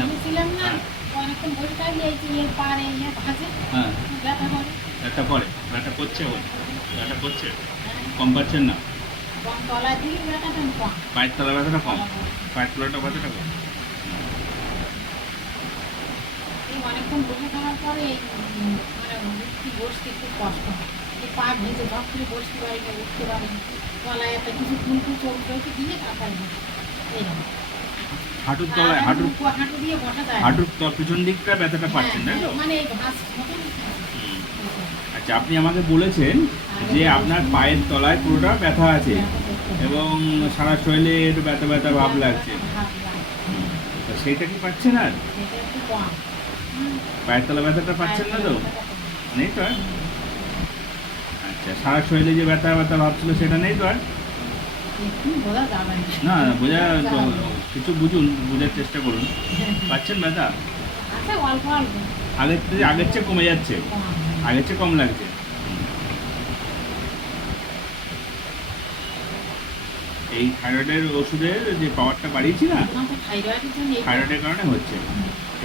শুনেছিলাম না অনেকক্ষণ বসে থাকলে এই যে এর পারে ইয়ে ভাজে হ্যাঁ ব্যথা করে। ব্যথা করে, ব্যথা করছে, ওর ব্যথা করছে, হ্যাঁ, কম পাচ্ছেন না? কম তলায় দিলে ব্যথাটা কম। পায়ের তলা ব্যথাটা কম, পায়ের তলাটা ব্যথাটা কম। এই অনেকক্ষণ বসে থাকার পরে এই মানে উঠতে বসতে খুব কষ্ট হয়। এই পা ভেজে ধপ করে বসতে পারি না, উঠতে পারি না। গলায় একটা কিছু ফুলকু চোখ চোখে দিয়ে তারপরে এইরকম হাঁটুর তলায়, হাঁটু দিয়ে বসা যায় না। হাঁটুর পিছন দিকটা ব্যথাটা পাচ্ছেন, তাই তো? মানে এই ঘাস মতন হুম। আচ্ছা, আপনি আমাকে বলেছেন যে আপনার পায়ের তলায় পুরোটা ব্যথা আছে এবং সারা শরীরে একটু ব্যথা ব্যথা ভাব লাগছে। তো সেইটা কি পাচ্ছেন আর? এটা একটু কম। পায়ের তলা ব্যথাটা পাচ্ছেন না তো? নেই তো আর? আচ্ছা, সারা শরীরে যে ব্যথা ব্যথা ভাব ছিল সেটা নেই তো আর? বোঝা যাবে না, বোঝা কিছু বুঝুন, বোঝার চেষ্টা করুন। পাচ্ছেন ব্যথা? আচ্ছা, অল্প অল্প আগের চেয়ে কমে যাচ্ছে, কম। আগের চেয়ে কম লাগছে। এই থাইরয়েডের ওষুধের যে পাওয়ারটা বাড়িয়েছি না, থাইরয়েডের জন্য থাইরয়েডের কারণে হচ্ছে।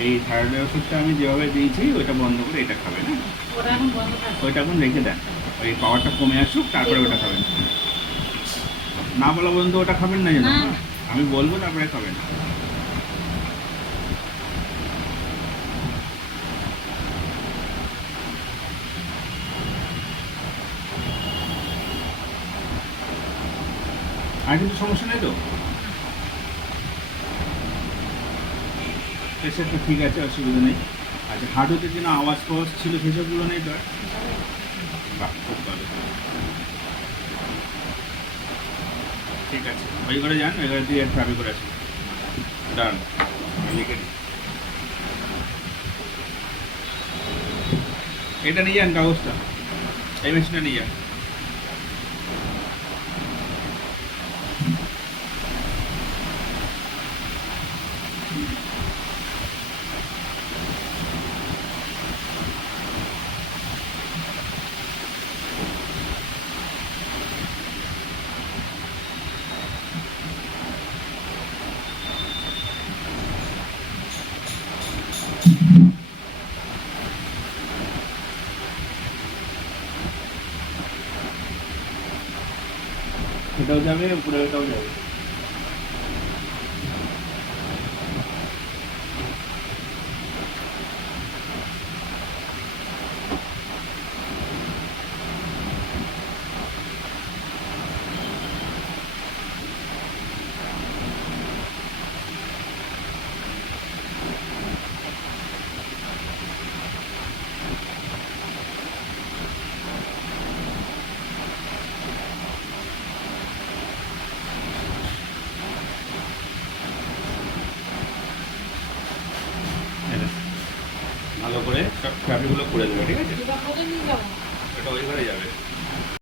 এই থাইরয়েডের ওষুধটা আমি যেভাবে দিয়েছি ওইটা বন্ধ করে এটা খাবেন, হ্যাঁ? ওটা এখন বন্ধ থাকবে। ওইটা এখন রেখে দেন, ওই পাওয়ারটা কমে আসুক তারপরে ওটা খাবেন। না বলা পর্যন্ত ওটা খাবেন না, যেন না। আমি বলবো তারপরে খাবেন। আর কিন্তু সমস্যা নেই তো? প্রেশারটা ঠিক আছে, অসুবিধা নেই। আচ্ছা, হাঁটুতে যেন আওয়াজ ফাওয়াজ ছিল সেসবগুলো নেই তো আর? বাহ, খুব ভালো। ঠিক আছে, ওই ঘরে যান, ওই ঘরে দিয়ে একটু করে আসুন। ডান, লিখে নিন। এটা নিয়ে যান, কাগজটা, এই মেশিনটা নিয়ে যান। এটাও যাবে, উপরে এটাও যাবে। এটা ভালো করে সব ট্রাফিকগুলো করে দেবে, ঠিক আছে? এবার কোথায় নিয়ে যাবো? এটা ওই ঘরে যাবে।